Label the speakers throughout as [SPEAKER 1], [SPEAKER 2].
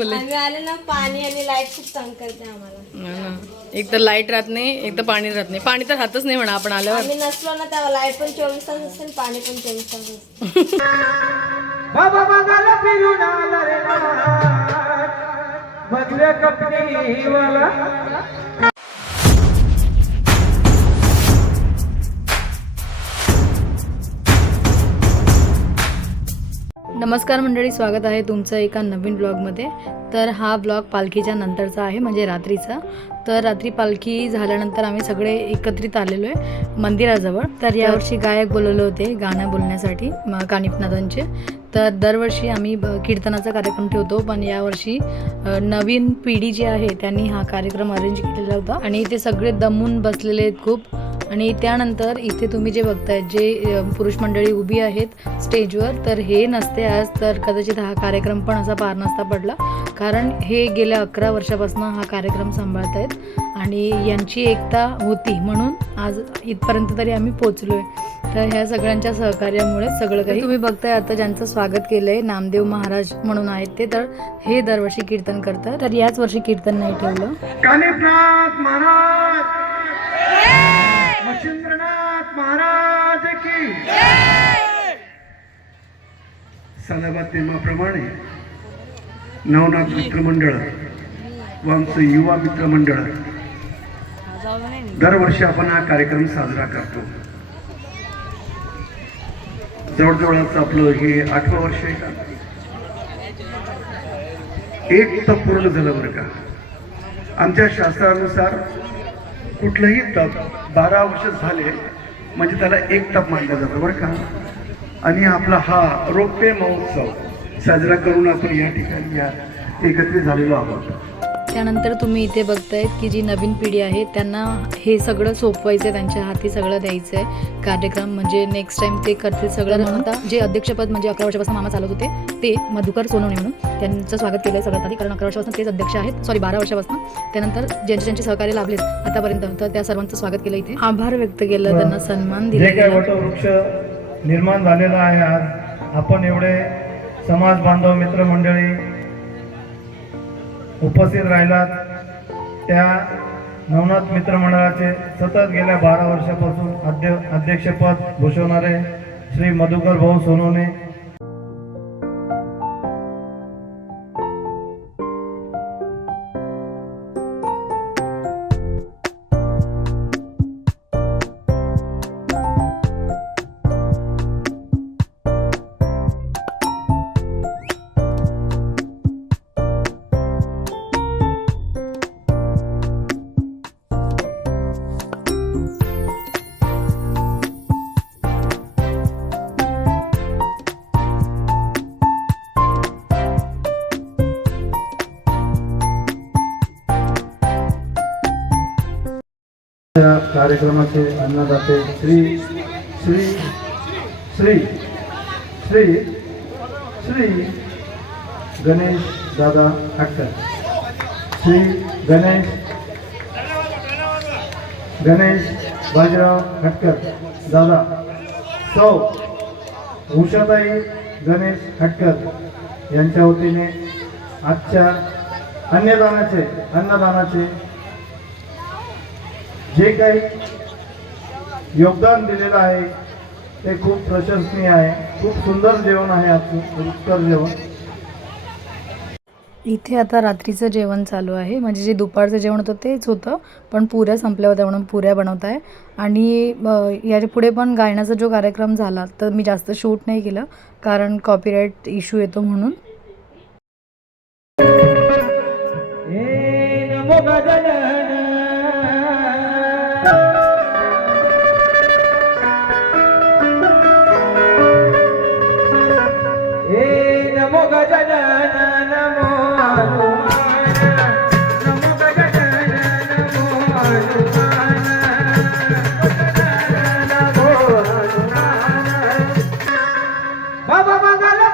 [SPEAKER 1] आम्ही आले ना पाणी आणि लाइट खूप तंग करते आम्हाला.
[SPEAKER 2] हा. ना. एक तर लाइट राहत नाही एक तर पाणी राहत नाही. पाणी तर राहतच नाही म्हणा आपण आल्यावर.
[SPEAKER 1] आम्ही नसलो ना तेव्हा लाइट पण चोवीस तास असते आणि पाणी पण चोवीस तास असते.
[SPEAKER 3] बाबा बघायला फिरून आला रे
[SPEAKER 2] नमस्कार मंडळी स्वागत आहे तुमचं एका नवीन ब्लॉगमध्ये तर हा ब्लॉग पालखीच्या नंतरचा आहे म्हणजे रात्रीचा. तर रात्री पालखी झाल्यानंतर आम्ही सगळे एकत्रित आलेलो आहे मंदिराजवळ. तर यावर्षी गायक बोलवले होते गाणं बोलण्यासाठी कानिपनाथांचे तर दरवर्षी आम्ही ब- कीर्तनाचा कार्यक्रम ठेवतो पण यावर्षी नवीन पिढी जी आहे त्यांनी हा कार्यक्रम अरेंज केलेला होता. आणि ते सगळे दमून बसलेले आहेत खूप. आणि त्यानंतर इथे तुम्ही जे बघताय जे पुरुष मंडळी उभी आहेत स्टेजवर तर हे नसते आज तर कदाचित हा कार्यक्रम पण असा पार नसता पडला. कारण हे गेल्या अकरा वर्षापासून हा कार्यक्रम सांभाळत आहेत आणि यांची एकता होती म्हणून आज इथपर्यंत तरी आम्ही पोचलो आहे तर ह्या सगळ्यांच्या सहकार्यामुळे सगळं काही तुम्ही बघताय आता ज्यांचं स्वागत केलं आहे नामदेव महाराज म्हणून आहेत ते तर हे दरवर्षी कीर्तन करतात. तर याच वर्षी कीर्तन नाही ठेवलं.
[SPEAKER 3] महाराज! महाराज की सदाबाद नियमाप्रमाणे नवनाथ मित्रमंडळ व आमचं युवा मित्रमंडळ दरवर्षी आपण हा कार्यक्रम साजरा करतो. जवळजवळच आपलं हे आठवं वर्ष आहे का? एक तप पूर्ण झालं बरं का. आमच्या शास्त्रानुसार कुठलंही तप बारा वर्ष झाले म्हणजे त्याला एक तप मानलं जातं बरं का? आणि आपला हा रोपे महोत्सव साजरा करून आपण या ठिकाणी या एकत्रित झालेलो आहोत.
[SPEAKER 2] त्यानंतर तुम्ही इथे बघतायत की जी नवीन पिढी आहे त्यांना हे सगळं सोपवायचं आहे त्यांच्या हाती सगळं द्यायचं आहे कार्यक्रम म्हणजे नेक्स्ट टाइम ते करतील सगळं म्हणून आता जे अध्यक्षपद म्हणजे अकरा वर्षापासून मामा चालत होते ते मधुकर सोनवणे म्हणून त्यांचं स्वागत केलं सगळ्यात आधी कारण अकरा वर्षापासून तेच अध्यक्ष आहेत. सॉरी बारा वर्षापासून. त्यानंतर ज्यांचे ज्यांचे सहकार्य लाभलेत आतापर्यंत तर त्या सर्वांचं स्वागत केलं इथे. आभार व्यक्त केलं त्यांना सन्मान दिला.
[SPEAKER 4] वटवृक्ष निर्माण झालेला आहे आज आपण एवढे समाज बांधव मित्रमंडळी उपस्थित राहिलात. त्या नवनाथ मित्रमंडळाचे सतत गेल्या बारा वर्षापासून अध्य अध्यक्षपद भूषवणारे श्री मधुकर भाऊ सोनवणे कार्यक्रमाचे अन्नदाते श्री श्री श्री श्री श्री गणेश दादा हटकर श्री गणेश गणेश बाजीराव हटकर दादा. सौ उषाताई गणेश हटकर यांच्या वतीने आजच्या अन्नदानाचे अन्नदानाचे जे काही योगदान दिलेलं आहे ते खूप प्रशंसनीय आहे. खूप सुंदर जेवण आहे आजचं रुचकर जेवण.
[SPEAKER 2] इथे आता रात्रीचं जेवण चालू आहे. म्हणजे जे दुपारचं जेवण होतं तेच होतं पण पुऱ्या संपल्या होत्या म्हणून पुऱ्या बनवत आहे. आणि याच्यापुढे पण गायनाचा जो कार्यक्रम झाला तर मी जास्त शूट नाही केलं कारण कॉपीराईट इश्यू येतो म्हणून.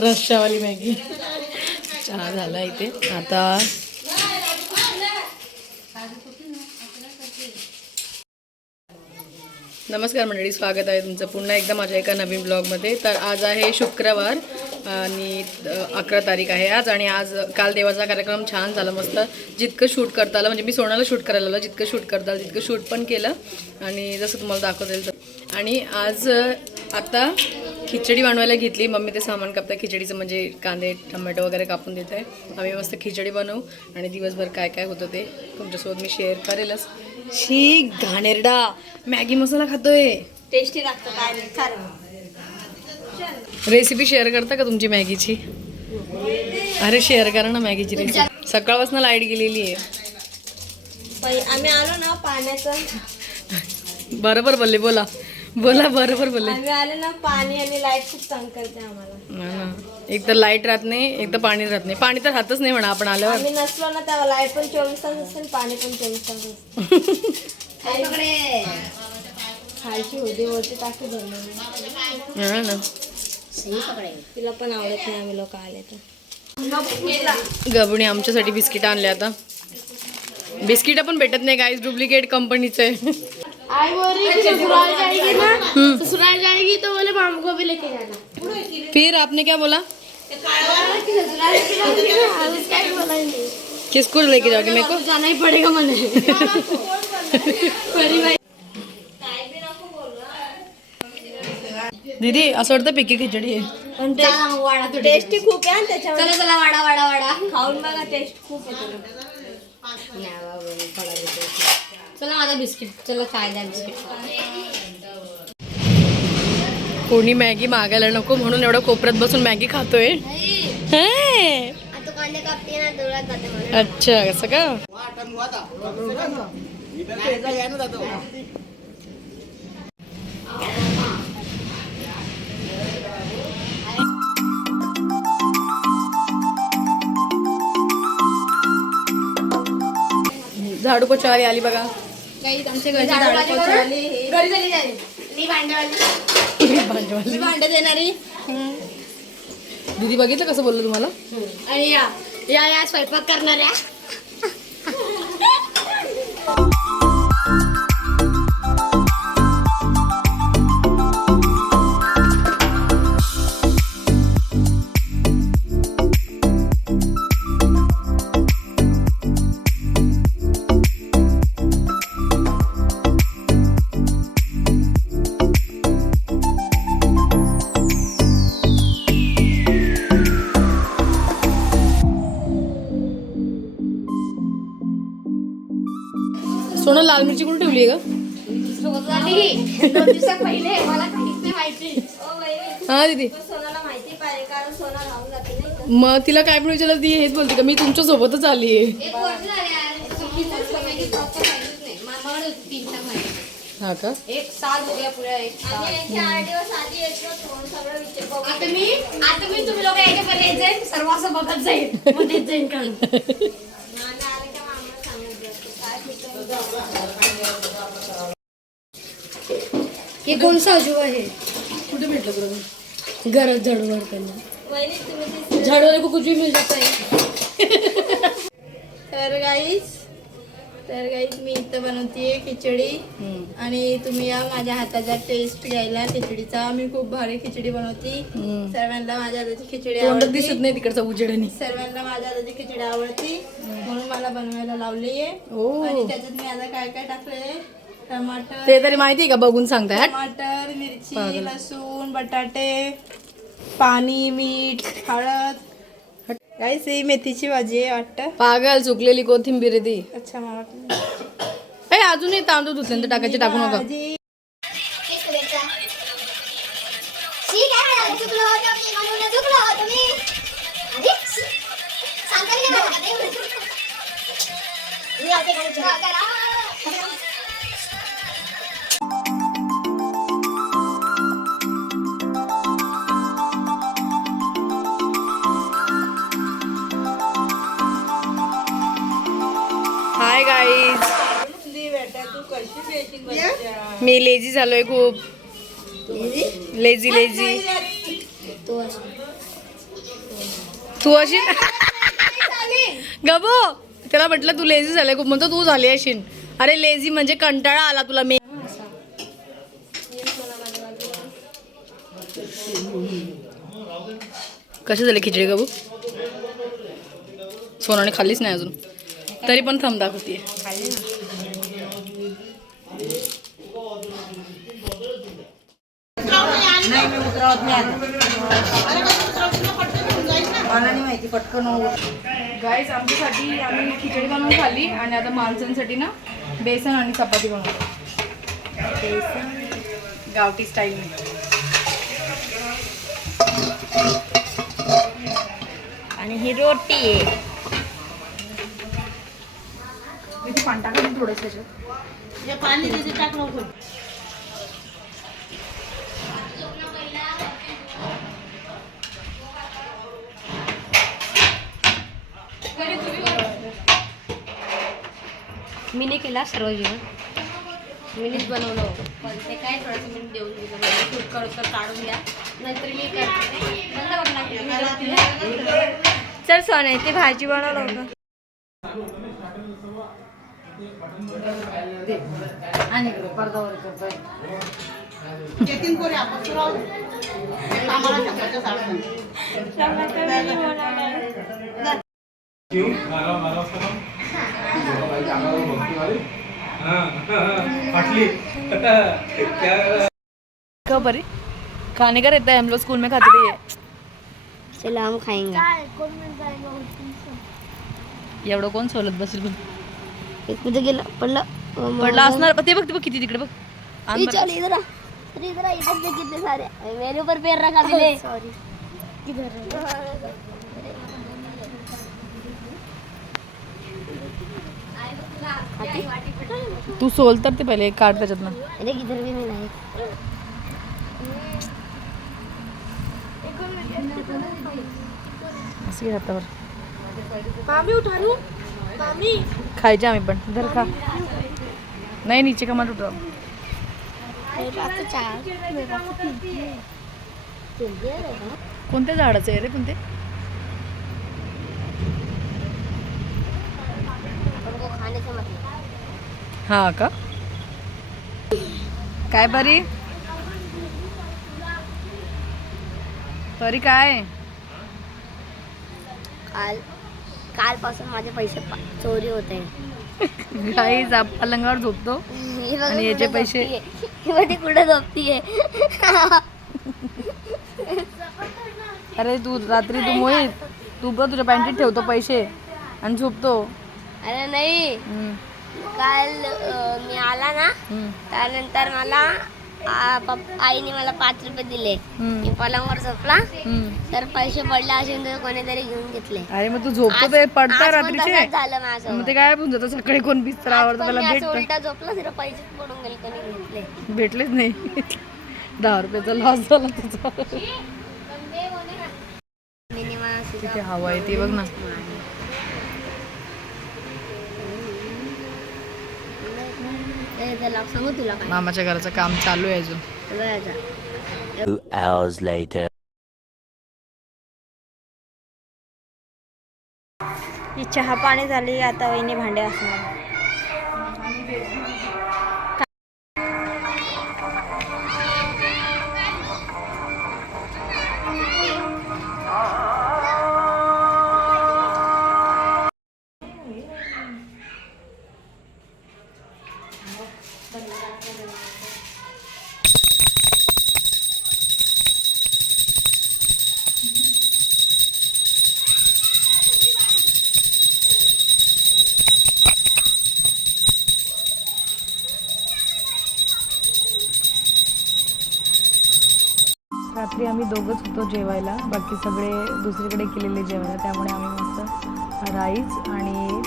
[SPEAKER 5] रश्शावाली मॅगी. चहा झाला इथे. आता नमस्कार मंडळी स्वागत आहे तुमचं पुन्हा एकदा माझ्या एका नवीन ब्लॉगमध्ये. तर आज आहे शुक्रवार आणि अकरा तारीख आहे आज आणि आज काल देवाचा कार्यक्रम छान झाला मस्त. जितकं शूट करता आलं म्हणजे मी सोनाला शूट करायला आलं जितकं शूट करता आलं तितकं शूट पण केलं आणि जसं तुम्हाला दाखवता येईल तर आणि आज आता खिचडी बनवायला घेतली. मम्मी ते सामान कापता खिचडीचं म्हणजे कांदे टमॅटो वगैरे कापून देत आहे आम्ही मस्त खिचडी बनवू आणि दिवसभर काय काय होतं ते तुमच्यासोबत मी शेअर करेलच. शी घाणेरडा. मॅगी मसाला खातोय.
[SPEAKER 6] टेस्टी लागतं काय
[SPEAKER 5] रेसिपी शेअर करता का तुमची मॅगीची? अरे शेअर करा ना मॅगीची रेसिपी सकाळपासून लाइट गेलेली आहे.
[SPEAKER 6] आम्ही आलो ना पाण्याचं.
[SPEAKER 5] बरोबर बोलले बोला. बोला बरोबर बोलले.
[SPEAKER 6] आम्ही आलो ना पाणी आणि लाइट खूप तंग करते आम्हाला.
[SPEAKER 5] ना. एक तर लाइट राहत नाही एक तर पाणी राहत नाही. पाणी तर राहतच नाही म्हणा आपण आल्यावर.
[SPEAKER 6] आम्ही नसलो ना तेव्हा लाइट पण चोवीस तास असते पाणी पण चोवीस तास असते. खायची होती वरती टाकी भरली
[SPEAKER 5] ना.
[SPEAKER 6] तिला पण आवडत नाही आम्ही लोक आले तर.
[SPEAKER 5] गबुणी आमच्यासाठी बिस्किट आणले आता. बिस्किट पण भेटत नाही गाईज डुप्लिकेट कंपनीचं आहे
[SPEAKER 7] आई बोल रही कि ससुराल जाएगी ना ससुराल जाएगी तो बोले मामू को भी लेके जाना।
[SPEAKER 5] फिर आपने क्या बोला?
[SPEAKER 7] ही
[SPEAKER 5] किसको लेके जाओगे? मेरे को?
[SPEAKER 7] जाना ही पड़ेगा मैंने।
[SPEAKER 5] दीदी असं वाटतं पिकी खिचडी आहे
[SPEAKER 7] तो
[SPEAKER 6] टेस्टी खूप आहे त्याच्यावर
[SPEAKER 7] चलो चला वाड़ा वाड़ा वाड़ा।
[SPEAKER 6] खाऊन बघा टेस्ट खूप आहे
[SPEAKER 7] चलो आता बिस्किट चलो खायला बिस्किट
[SPEAKER 5] कोणी मॅगी मागायला नको म्हणून एवढं कोपऱ्यात बसून मॅगी खातोय. हे. अच्छा कसं का? झाडू पोछावाली आली बघा.
[SPEAKER 7] काही आमच्या घरची झाडं पोचवली. घरी झाली. झाली मी भांडेवाली.
[SPEAKER 5] भांडवल.
[SPEAKER 7] मी भांडे देणारी.
[SPEAKER 5] दीदी बघितलं कसं बोललो तुम्हाला?
[SPEAKER 7] आणि या या या स्वयंपाक करणाऱ्या.
[SPEAKER 5] ठेवली आहे
[SPEAKER 7] झाली दोन दिवसा पहिले मला काहीच नाही माहिती.
[SPEAKER 5] का हा दीदी.
[SPEAKER 6] सोनाला माहिती पाहिजे कारण सोना राहून जाते नाही का?
[SPEAKER 5] मग तिला काय पण विचारलं ती हेच बोलते का मी तुमच्या सोबतच आली
[SPEAKER 7] माहिती.
[SPEAKER 5] हा का?
[SPEAKER 7] एक साल हो गया पुरा एक साल.
[SPEAKER 6] आठ दिवस आधी येत सगळं विचार बघू.
[SPEAKER 7] आता मी आता मी तुम्ही लोक यायच्या पहिले यायचे सर्व असं बघत जाईल मग देत जाईन काढून
[SPEAKER 6] नाना आले का मामा सांगत जाते काय शिकायचं
[SPEAKER 7] हे कोणसा अजूब आहे
[SPEAKER 5] कुठे भेटलं तुला
[SPEAKER 7] गरज जडवर त्यांना
[SPEAKER 6] वहिनी तुम्ही ते
[SPEAKER 7] झाडवाले को कुछ भी मिल जाता है.
[SPEAKER 1] तर गाईस तर गाईस मी इथं बनवते खिचडी. आणि तुम्ही या माझ्या हाताचा टेस्ट घ्यायला. खिचडीचा मी खूप भारी खिचडी बनवते. सर्वांना माझ्या हाताची खिचडी आवडते.
[SPEAKER 5] दिसत नाही तिकडचा उजेडानी.
[SPEAKER 1] सर्वांना माझ्या हाताची खिचडी आवडते. म्हणून मला बनवायला लावली आहे आणि त्याच्यात मी आता काय काय टाकले टमाटर
[SPEAKER 5] ते तरी माहिती आहे का? बघून सांगताय हट.
[SPEAKER 1] टमाटर मिरची लसूण बटाटे पाणी मीठ हळद. गाईस ही मेथीची भाजी आहे वाटतं.
[SPEAKER 5] पागल चुकलेली कोथिंबीर आहे ती.
[SPEAKER 1] अच्छा मला.
[SPEAKER 5] ए अजूनही तांदूळ धुतल्यानंतर टाकायचे टाकू नका.
[SPEAKER 1] भाजी.
[SPEAKER 8] सांगता मी
[SPEAKER 5] लेझी झालोय खूप. लेझी लेझी तू अशी. गबो त्याला म्हटलं तू लेझी झालाय खूप. म्हणतो तू झाली अशी अरे लेझी म्हणजे कंटाळा आला तुला मी. कशी झाली खिचडी गबू? सोनाने खाल्लीच नाही अजून. तरी पण थंब दाखवतीये गाईस आमच्यासाठी आम्ही खिचडी बनवून खाल्ली आणि आता माणसांसाठी ना बेसन आणि चपाती बनवतो गावठी स्टाईल
[SPEAKER 6] आणि ही रोटी आहे.
[SPEAKER 5] पाणी टाका थोडंसं
[SPEAKER 7] पाणी तिथे टाक लवकर.
[SPEAKER 6] मी नाही केला सर्व जेवण. मीनीच बनवलं होतं. पण ते काय थोडंसं मी देऊन दिलं काढून घ्या. नंतर मी करते. चल सोने ते भाजी बनवलं होतं.
[SPEAKER 5] आणि पडदावर करतोय. कब अरे खाने का रहता है हम लोग स्कूल में खाते थे
[SPEAKER 6] चलो हम खाएँगे।
[SPEAKER 5] एवढं कोण सोलत बसेल पण
[SPEAKER 6] एक कुठे गेलं पडलं.
[SPEAKER 5] पडला असणार. ते बघ ते बघ किती तिकडे बघ.
[SPEAKER 6] ये. चल इधर आ. अरे इधर आ इधर देख कितने सारे. मेरे ऊपर पैर रखा दिले सॉरी
[SPEAKER 5] तू सोल तर ते पहिले काढ त्याच्यातनं.
[SPEAKER 6] अरे इधर भी मिला है
[SPEAKER 5] असं घे हातावर.
[SPEAKER 7] मामी उठारू मामी.
[SPEAKER 5] खायचे आम्ही पण. धर खा. नाही नीचे का मत उठव
[SPEAKER 6] मेरे पास तो चार मेरे पास तो तीन जल्दी आ रहा
[SPEAKER 5] कोणत्या झाडाचं आहे रे पण ते?
[SPEAKER 6] उनको खाने से मतलब
[SPEAKER 5] हा का? काय बरी परी काय?
[SPEAKER 6] काल कालपासून माझे पैसे पा- चोरी होते.
[SPEAKER 5] काही पलंगावर झोपतो.
[SPEAKER 6] बघा
[SPEAKER 5] आणि याचे पैसे?
[SPEAKER 6] बघ ती कुठे झोपतीये.
[SPEAKER 5] अरे तू रात्री तू मोहित तू पण तुझ्या पॅन्टीत ठेवतो पैसे आणि झोपतो.
[SPEAKER 6] अरे नाही.
[SPEAKER 5] हम्म,
[SPEAKER 6] काल मी आला ना त्यानंतर मला आ, पप- आईने मला पाच रुपये दिले. मी पलंगवर झोपला. तर पैसे पडले तर कोणीतरी घेऊन घेतले.
[SPEAKER 5] अरे मग तू झोपतो ते पडतं
[SPEAKER 6] आज पण
[SPEAKER 5] रात्रीचे.
[SPEAKER 6] तसंच झालं माझं.
[SPEAKER 5] मग ते काय होऊन जातं सकाळी कोण बिस्तर आवडतं त्याला
[SPEAKER 6] असं
[SPEAKER 5] भेटतं.
[SPEAKER 6] उलटा झोपला तर पैसे पडून गेले कोणी घेतले.
[SPEAKER 5] भेटलेच नाही. दहा रुपयाचा लॉस झाला तुझा हवा आहे ती बघ ना.
[SPEAKER 6] त्याला सांगू तुला काय
[SPEAKER 5] मामाच्या घराचं काम चालू आहे अजून.
[SPEAKER 9] Two hours later.
[SPEAKER 6] ही चहा पाणी झाली आता वहिनी भांडे असणार
[SPEAKER 5] रात्री आम्ही दोघंच होतो जेवायला. बाकी सगळे दुसरीकडे केलेले जेवायला. त्यामुळे आम्ही मस्त राईस आणि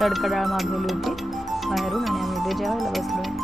[SPEAKER 5] तडकडाळ तडका डाळ मागवली होती बाहेरून आणि आम्ही ते जेवायला बसलो